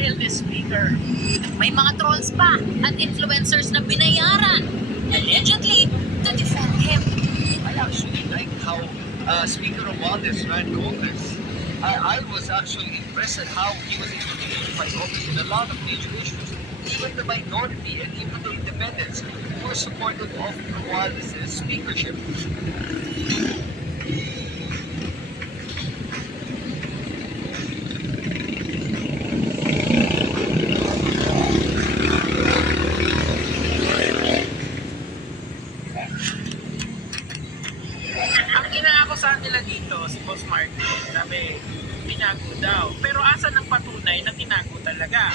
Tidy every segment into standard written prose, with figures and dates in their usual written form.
dahil this speaker. May mga trolls pa at influencers na binayaran, allegedly, to defend him. I actually like how Speaker Romualdez ran Congress. I was actually impressed at how he was able to unify Congress in a lot of major issues. Even the minority and even the independents were supportive of Romualdez's speakership. Ang kinaakusahan nila dito, si Boss Martin, sabi, tinago daw. Pero asan ang patunay na tinago talaga?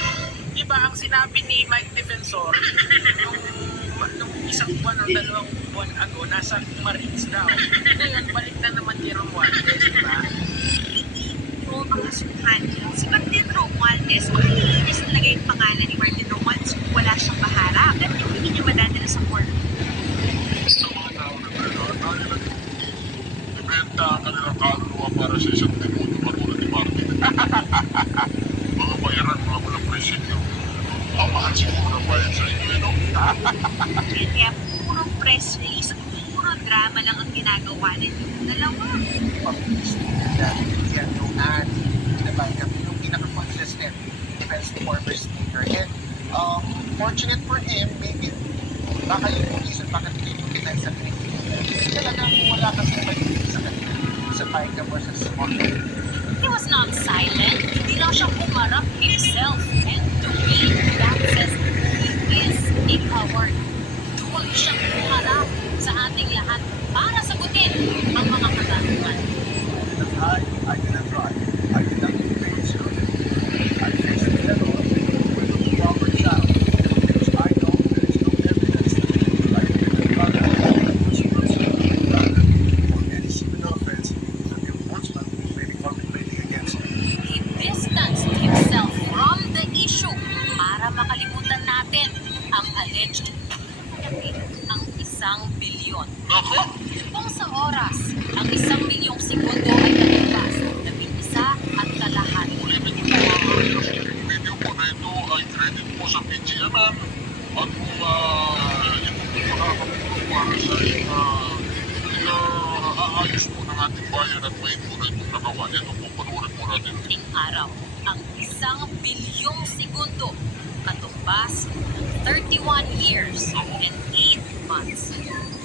Diba ang sinabi ni Mike Defensor, nung isang buwan o 2 buwan ago, nasa Marines daw. Ngayon, balik na naman kay Romualdez, diba? Mo makasuhan. Si Martin Romualdez, makikilinis talaga yung pangalan ni Martin Romualdez kung wala siyang kaharap. At yung hindi niya madadala sa court. Sa mga tao na gano'n, tayo ibenta ang kanilang kaluluwa para sa isang demonyo katulad ni Martin. Mga bayaran mga walang presyo. Ang mahal siguro ng bayan sa inyo, no? Kaya puro press release at puro drama lang ang ginagawa ninyong dalawa. Yan yung naman kami yung pinaka-consistent defense former speaker. And fortunate for him, maybe baka yung reason bakit hindi yung defense sa Pilipinas. Talagang wala kasi maliit sa kanila sa Paika versus Mondo. He was not silent, hindi lang siya humarap himself. And to me, that says he is a coward. Huwag siyang humarap sa ating lahat para sagutin ang mga katanungan. I didn't try. I did not face you. I faced it head on with a proper child. Because I know there is no evidence that I did not for any criminal offense that the ombudsman may be contemplating against me. He distanced himself from the issue para makalimutan natin ang alleged ang 1 bilyon. Nako! Kung sa oras, ang 1 milyong segundo ay nalipas, 11 at kalahati. Yung video po na ito ay credit po sa PGMM at kung ito po nakakapulong para sa aayos po ng ating bayan at may po na itong nagawa. Ito po, panurin po natin. Ting araw, ang 1 bilyong segundo katumbas ng 31 years and 8 months.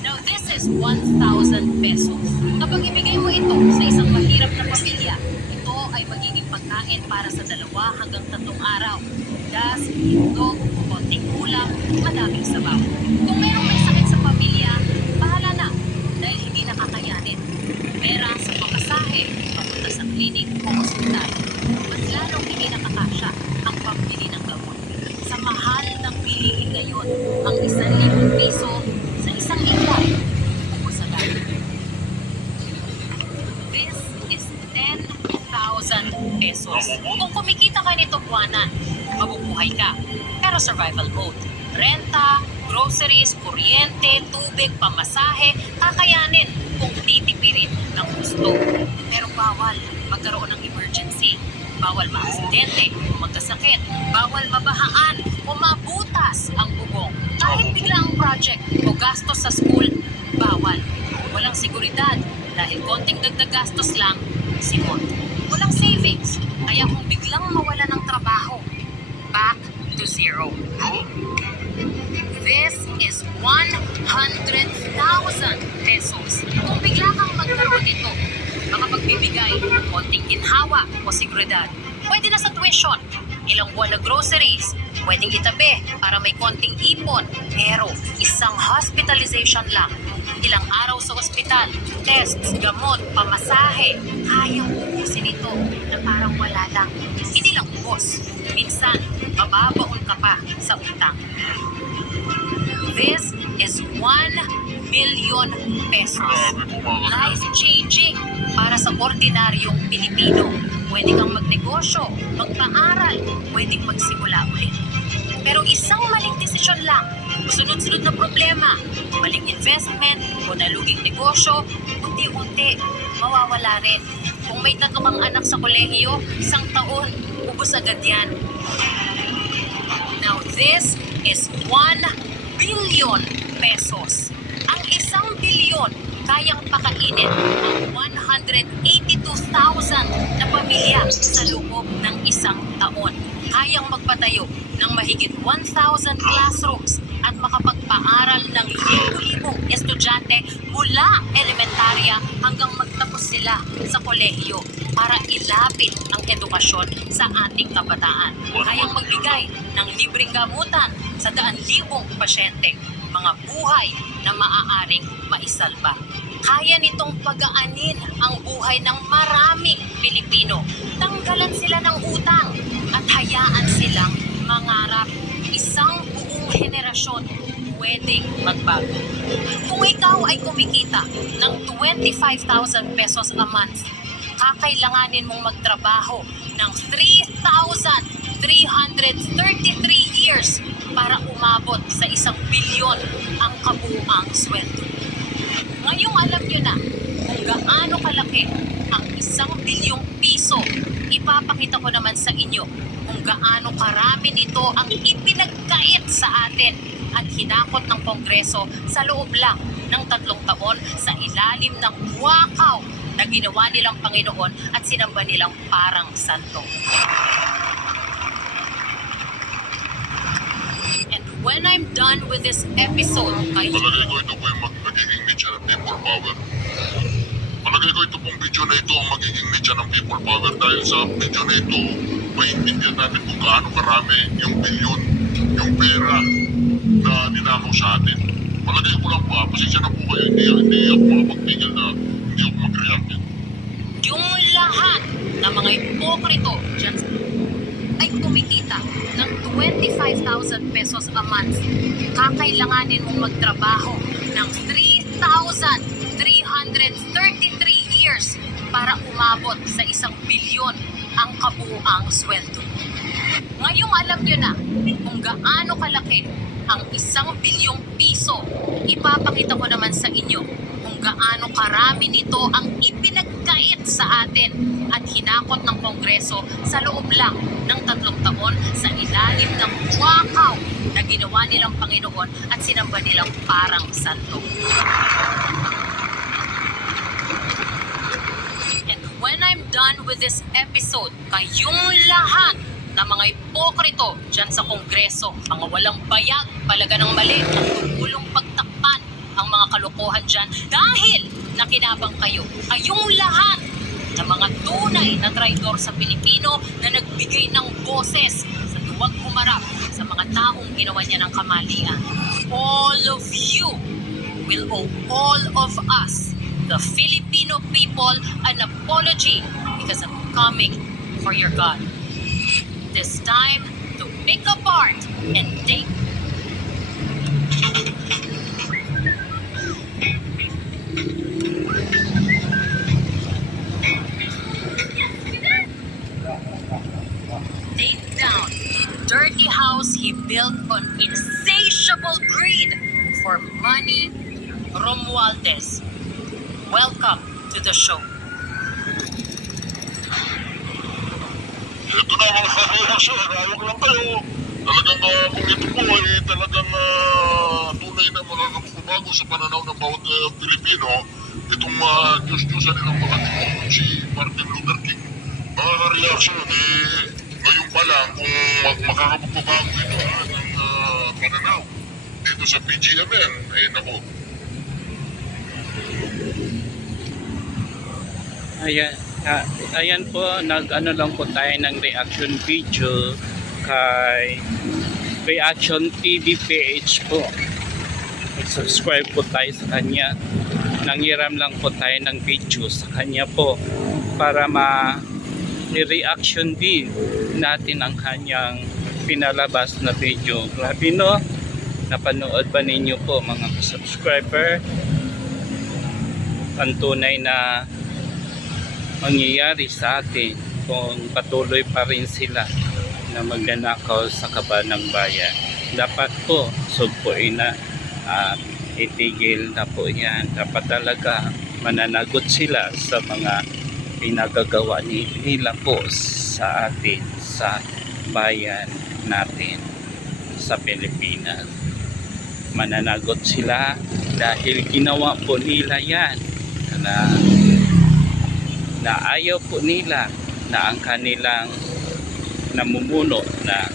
Now, this is 1,000 pesos. Kapag ibigay mo ito sa isang mahirap na pamilya, ito ay magiging pagkain para sa 2 hanggang 3 araw. Das, itlog, konting ulam, madaming sabaw. Kung merong may sakit sa pamilya, bahala na dahil hindi nakakayanin. Pera sa pamasahe, papunta sa klinik o ospital. Mas lalong hindi nakakasya ang pambili ng gamot. Sa mahal ng bilihin ngayon, ang 1,000 piso sa isang ikot, ubos agad. This is 10,000 pesos. Kung kumikita ka nito buwanan, mabubuhay ka. Pero survival mode. Renta, groceries, kuryente, tubig, pamasahe, kakayanin kung titipirin ng gusto. Pero bawal magkaroon ng emergency. Bawal maaksidente o magkasakit. Bawal mabahaan o mabutas ang bubong. Kahit bigla ang project o gastos sa school, bawal. Walang seguridad dahil konting dagdag gastos lang, simot. Walang savings, kaya kung biglang mawala ng trabaho, back to zero. This is 100,000 pesos. Kung bigla kang magkaroon nito, makapagbibigay ng konting ginhawa o seguridad. Pwede na sa tuition, ilang buwan na groceries, pwedeng itabi para may konting ipon. Pero isang hospitalization lang, ilang araw sa ospital, tests, gamot, pamasahe, kayang ubusin ito na parang wala lang. Hindi lang ubos, minsan mababaon ka pa sa utang. This is 1 million pesos. Life-changing para sa ordinaryong Pilipino. Pwede kang magnegosyo, magpaaral, pwedeng magsimula ulit. Pero isang maling desisyon lang, sunod-sunod na problema, maling investment o naluging negosyo, unti-unti mawawala rin. Kung may 3 kang anak sa kolehiyo, 1 taon, ubos agad yan. Now this is 1 billion pesos. Ang 1 billion kayang pakainin ang 182,000 na pamilya sa loob ng 1 taon. Kayang magpatayo ng mahigit 1,000 classrooms at makapagpaaral ng libo-libong estudyante mula elementarya hanggang magtapos sila sa kolehiyo para ilapit ang edukasyon sa ating kabataan. Kayang magbigay ng libreng gamutan sa daan-libong pasyente, mga buhay na maaaring maisalba. Kaya nitong pagaanin ang buhay ng maraming Pilipino. Tanggalan sila ng utang at hayaan silang mangarap. Isang buong henerasyon pwedeng magbago. Kung ikaw ay kumikita ng 25,000 pesos a month, kakailanganin mong magtrabaho ng 3,333 years para umabot sa 1 bilyon ang kabuuang sweldo. Ngayong alam nyo na kung gaano kalaki ang 1 bilyong piso, ipapakita ko naman sa inyo kung gaano karami nito ang ipinagkait sa atin at hinakot ng Kongreso sa loob lang ng 3 taon sa ilalim ng wakaw na ginawa nilang Panginoon at sinamba nilang parang santo. And when I'm done with this episode, kayo Palagay ko ito po yung magiging niche ng people power. Palagay ko ito pong video na ito ang magiging niche ng people power dahil sa video na ito, maintindihan natin kung gaano karami yung bilyon, yung pera na ninakaw sa atin. Palagay ko lang po, pasensya na po kayo, hindi ako makapagpigil na hindi ako mag-react. yung lahat ng mga ipokrito dyan ay kumikita ng 25,000 pesos a month. Kakailanganin mong magtrabaho ng 3,333 years para umabot sa 1 bilyon ang kabuuang sweldo. Ngayong alam nyo na kung gaano kalaki ang 1 bilyong piso, ipapakita ko naman sa inyo kung gaano karami nito ang ipinagkait sa atin at hinakot ng Kongreso sa loob lang ng 3 taon sa ilalim ng wakaw na ginawa nilang Panginoon at sinamba nilang parang santo. And when I'm done with this episode, kayong lahat na mga ipokrito dyan sa Kongreso, mga walang bayag, palaga ng mali, at tumulong pagtakpan ang mga kalokohan dyan dahil nakinabang kayo. Kayong lahat na mga tunay na traidor sa Pilipino na nagbigay ng boses sa duwag humarap sa mga taong ginawa niya ng kamalian. All of you will owe all of us, the Filipino people, an apology because I'm coming for your God. This time to pick apart and take. Take down the dirty house he built on insatiable greed for money. Romualdez, welcome to the show. Ito na mga reaksyon, hawak lang kayo. Talagang kung ito po ay talagang tunay na makakapagbago sa pananaw ng bawat Pilipino, itong Diyos-Diyosan nilang mga tinutunan si Martin Luther King. Mga reaksyon, ngayon pa lang kung makakapagbago ito ng pananaw dito sa PGMN, naku. Ayan po, nag-ano lang po tayo ng reaction video kay Reaction TV PH po. Subscribe po tayo sa kanya. Nanghiram lang po tayo ng video sa kanya po para ma-reaction din natin ang kanyang pinalabas na video. Grabe no? Napanood ba ninyo po mga subscriber? Ang tunay na mangyayari sa atin kung patuloy pa rin sila na magnanakaw sa kaba ng bayan. Dapat po sugpuin na itigil na po yan. Dapat talaga mananagot sila sa mga pinagagawa nila po sa atin, sa bayan natin sa Pilipinas. Mananagot sila dahil ginawa po nila yan na ayaw po nila na ang kanilang namumuno na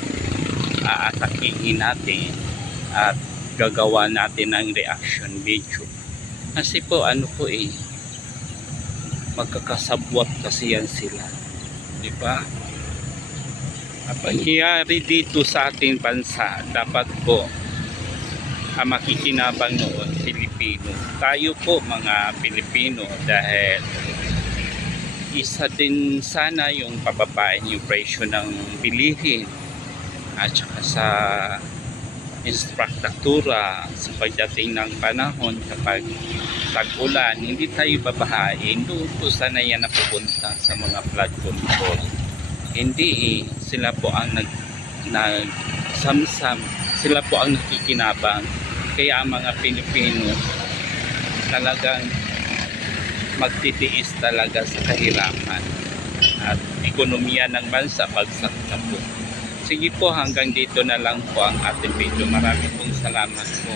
aatakihin natin at gagawa natin ng reaction video. Kasi po magkakasabwat kasi yan sila, di ba? Ang pangyayari dito sa ating bansa, dapat po ang makikinabang noon Pilipino. Tayo po mga Pilipino, dahil isa din sana yung pababain yung presyo ng bilihin at saka sa infrastruktura sa pagdating ng panahon. Kapag tag-ulan, hindi tayo babahain. Doon po sana yan napupunta sa mga flood control. Hindi sila po ang nagsamsam, sila po ang nakikinabang. Kaya ang mga Pilipino talagang magtitiis talaga sa kahirapan at ekonomiya ng bansa bagsak na po. Sige po, hanggang dito na lang po ang ating video. Maraming pong salamat po.